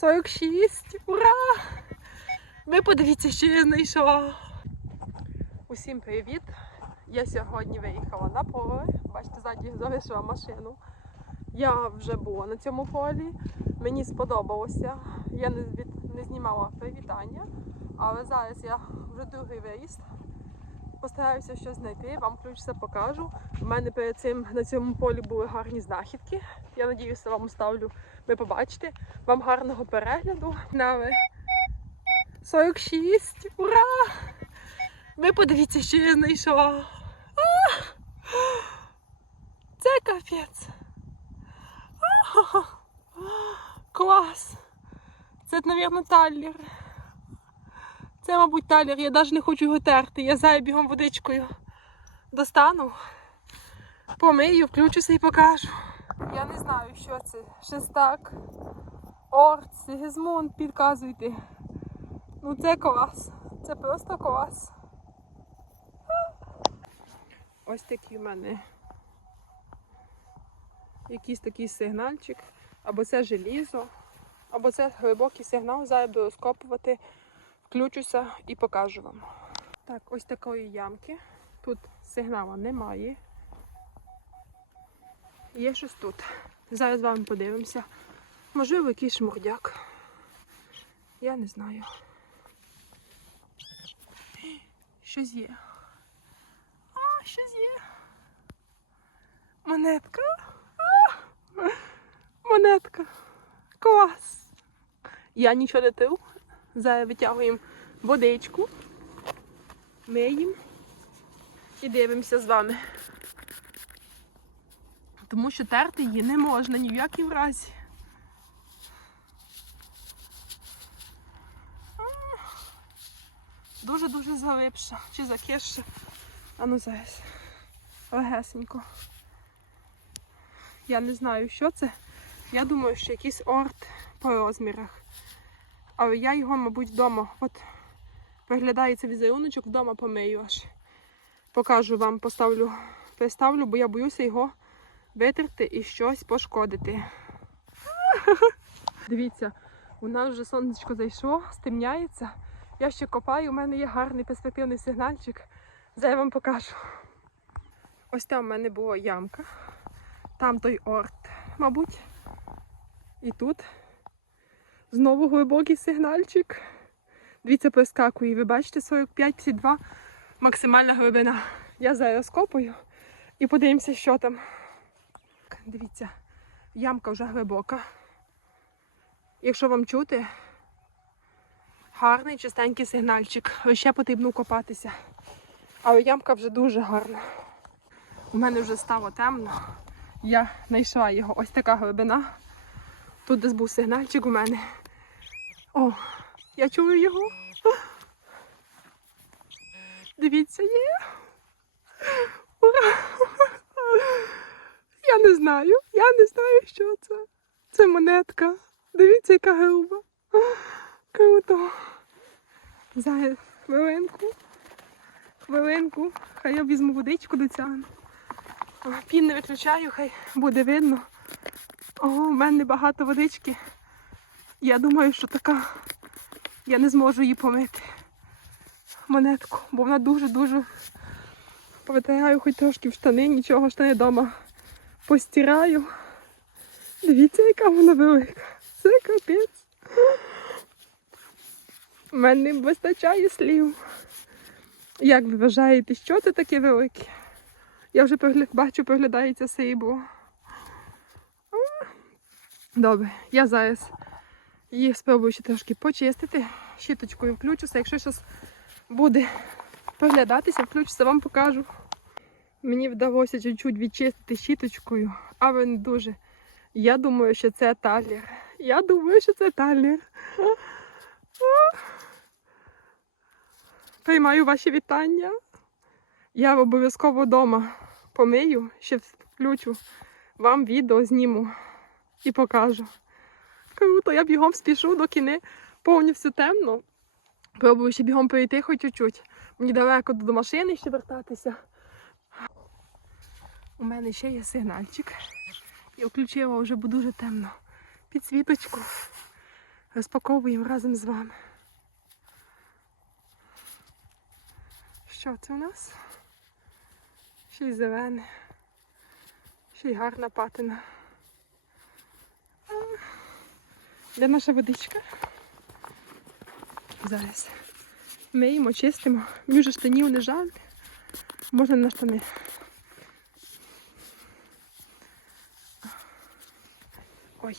46! Ура! Ви подивіться, що я знайшла. Усім привіт! Я сьогодні виїхала на поле. Бачите, ззаді залишила машину. Я вже була на цьому полі. Мені сподобалося. Я не, від- не знімала привітання, але зараз я вже другий виїзд. Постараюся щось знайти, вам ключ все покажу. У мене перед цим на цьому полі були гарні знахідки. Я сподіваюся, вам ставлю, ви побачите. Вам гарного перегляду. Нави 46! Ура! Ви подивіться, що я знайшла. А! Це капець. Клас! Це, мабуть, талір. Це, мабуть, талір. Я навіть не хочу його терти. Я заю бігом водичкою достану, помию, включуся і покажу. Я не знаю, що це. Шестак, Орт, Сигізмунд, підказуйте. Ну це клас. Це просто клас. Ось такий в мене якийсь такий сигнальчик. Або це желізо, або це глибокий сигнал. Зараз буду включуся і покажу вам. Так, ось такої ямки. Тут сигнала немає. Є щось тут. Зараз з вами подивимося. Можливо, якийсь шмурдяк. Я не знаю. Щось є. А, щось є. Монетка. А, монетка. Клас. Я нічого не тив. Витягуємо водичку. Миємо і дивимося з вами. Тому що терти її не можна ні в якій разі. Дуже-дуже залипша чи закисша. А ну зараз. Легесенько. Я не знаю, що це. Я думаю, що якийсь орт по розмірах. Але я його, мабуть, вдома. От виглядається візеруночок, вдома помию аж. Покажу вам, поставлю, переставлю, бо я боюся його витерти і щось пошкодити. Дивіться, у нас вже сонечко зайшло, стемняється. Я ще копаю, у мене є гарний перспективний сигнальчик. Зараз я вам покажу. Ось там в мене була ямка. Там той орт, мабуть. І тут знову глибокий сигнальчик. Дивіться, прискакує. Ви бачите 45-52 максимальна глибина. Я зараз копаю і подивимося, що там. Дивіться, ямка вже глибока. Якщо вам чути, гарний чистенький сигнальчик. Ще потрібно копатися. Але ямка вже дуже гарна. У мене вже стало темно. Я знайшла його. Ось така глибина. Тут десь був сигнальчик у мене. О, я чую його. Дивіться, є. Я не знаю. Я не знаю, що це. Це монетка. Дивіться, яка груба. Круто. Зараз хвилинку. Хвилинку. Хай я візьму водичку до цього. Пін не виключаю, хай буде видно. О, в мене багато водички. Я думаю, що така. Я не зможу її помити. Монетку, бо вона дуже-дуже повитираю хоч трошки в штани, нічого, штани вдома постираю. Дивіться, яка вона велика. Це капець. У мене не вистачає слів. Як ви вважаєте, що це таке велике? Я вже бачу, переглядається срібло. Добре, я зараз її спробую ще трошки почистити. Щіточкою включуся. Якщо щось буде проглядатися, включуся, вам покажу. Мені вдалося чуть-чуть відчистити щіточкою, але не дуже. Я думаю, що це талір. Я думаю, що це талір. Приймаю ваші вітання. Я обов'язково вдома помию, ще включу вам відео зніму і покажу. Круто, я бігом спішу, доки не повністю темно. Пробую ще бігом перейти хоч чуть-чуть. Мені далеко до машини ще вертатися. У мене ще є сигнальчик. Я включила вже, бо дуже темно. Підсвіточку. Розпаковуємо разом з вами. Що це у нас? Ще й зелене. Ще й гарна патина. Де наша водичка? Зараз. Миємо, чистимо. Мені штанів не жаль. Можна на штани. Ой,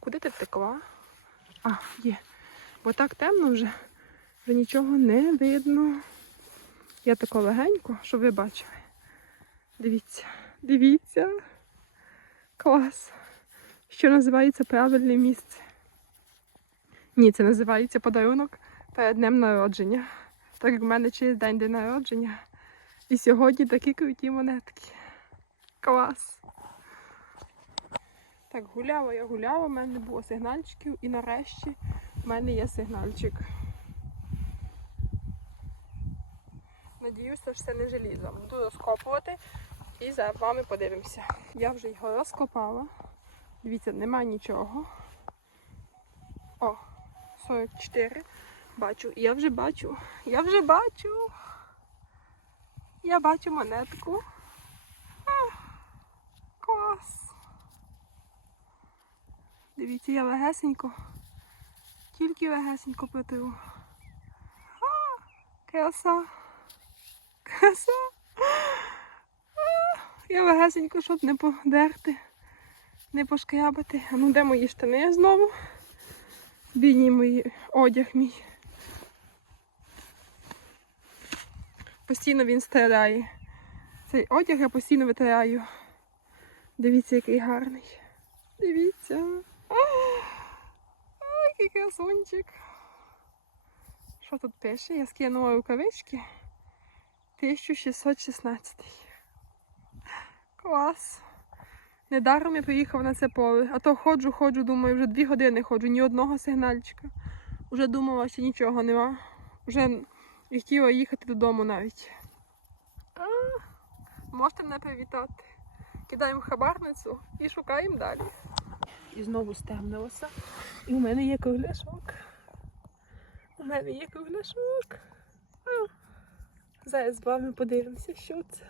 куди ти втекла? А, є. Бо так темно вже, вже нічого не видно. Я тако легенько, щоб ви бачили. Дивіться, дивіться. Клас. Що називається правильне місце. Ні, це називається подарунок перед днем народження. Так як в мене через день день народження. І сьогодні такі круті монетки. Клас. Так, гуляла я гуляла, в мене не було сигнальчиків і нарешті в мене є сигнальчик. Надіюся, що це не желізо. Буду розкопувати і за вами подивимося. Я вже його розкопала. Дивіться, нема нічого. О, 44. Бачу, я вже бачу. Я вже бачу. Я бачу монетку. А, клас. Дивіться, я легесенько. Тільки легесенько протру. А, краса. Краса. Я легесенько, щоб не подерти, не пошкрябати. А ну де мої штани знову? Бідній мій одяг мій. Постійно він стирає. Цей одяг я постійно витираю. Дивіться, який гарний. Дивіться. Ой, який красунчик. Що тут пише? Я скинула рукавички. 1616. Клас. Недаром я приїхав на це поле. А то ходжу, ходжу, думаю, вже дві години ходжу, ні одного сигнальчика. Уже думала, що нічого нема. Вже і хотіла їхати додому навіть. А, можете мене привітати. Кидаємо хабарницю і шукаємо далі. І знову стемнилося. І у мене є кругляшок. У мене є кругляшок. Зараз з вами подивимося, що це.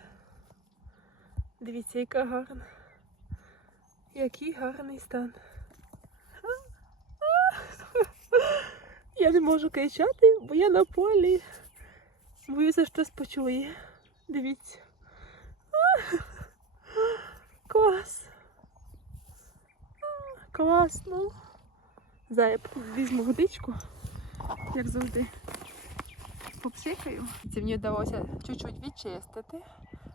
Дивіться, яка гарна. Який гарний стан. Я не можу кричати, бо я на полі. Боюся, що почує. Дивіться. Клас. Класно. Зараз візьму водичку, як завжди. Попсикаю. Це мені вдалося чуть-чуть відчистити.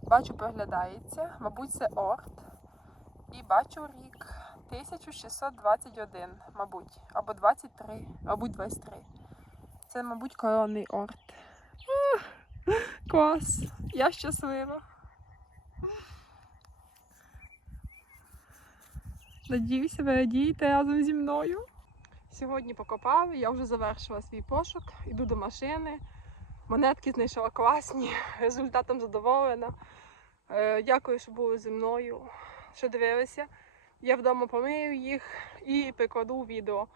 Бачу, проглядається. Мабуть, це орт. І бачу рік 1621, мабуть, або 23, мабуть, 23. Це, мабуть, коронний орт. Клас! Я щаслива. Надіюся, ви радієте разом зі мною. Сьогодні покопав, я вже завершила свій пошук, іду до машини. Монетки знайшла класні, результатом задоволена. Е, Дякую, що були зі мною, що дивилися. Я вдома помию їх і прикладу відео.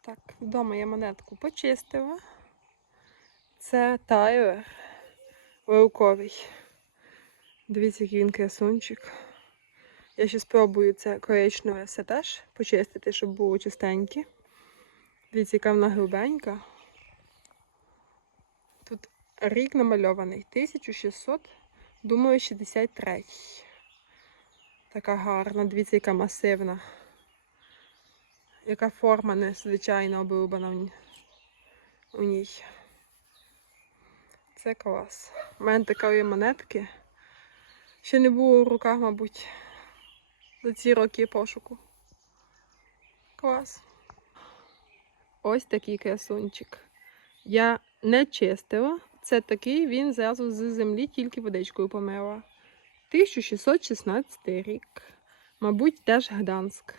Так, вдома я монетку почистила. Це тайлер вилковий. Дивіться, який він красунчик. Я ще спробую це коричневе все теж почистити, щоб було чистеньке. Дивіться, яка вона грубенька. Тут рік намальований 1600, думаю, 63. Така гарна, дивіться, яка масивна. Яка форма незвичайно обрубана у ній. Це клас. У мене такої монетки. Ще не було в руках, мабуть, за ці роки пошуку. Клас. Ось такий красунчик. Я не чистила. Це такий, він зразу з землі тільки водичкою помила. 1616 рік. Мабуть, теж Гданськ.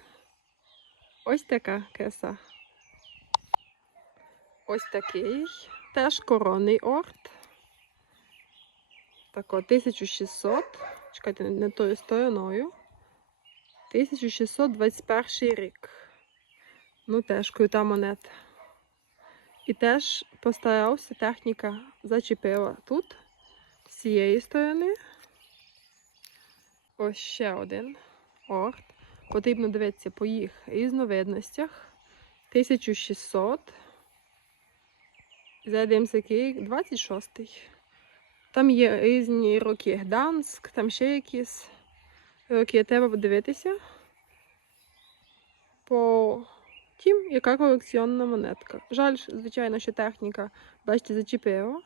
Ось така краса. Ось такий. Теж коронний орт. Тако 1600. Чекайте, не тою стороною. 1621 рік. Ну теж крута монета. І теж постарався, техніка зачепила тут, з цієї сторони. Ось ще один орд. Потрібно дивитися по їх різновидностях. 1600. Зайдемося який 26-й. Там є різні роки. Гданськ, там ще якісь роки. Треба подивитися по тім, яка колекціонна монетка. Жаль, звичайно, що техніка, бачите, зачепила,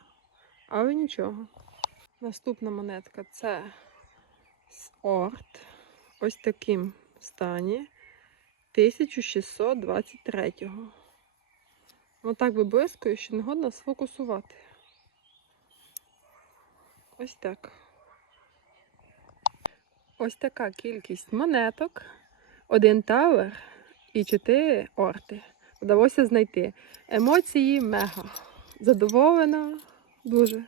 але нічого. Наступна монетка це з Орт. Ось таким стані 1623-го. Отак виблискує, що не годно сфокусувати. Ось так. Ось така кількість монеток, один тавер і чотири орти. Вдалося знайти. Емоції мега. Задоволена дуже.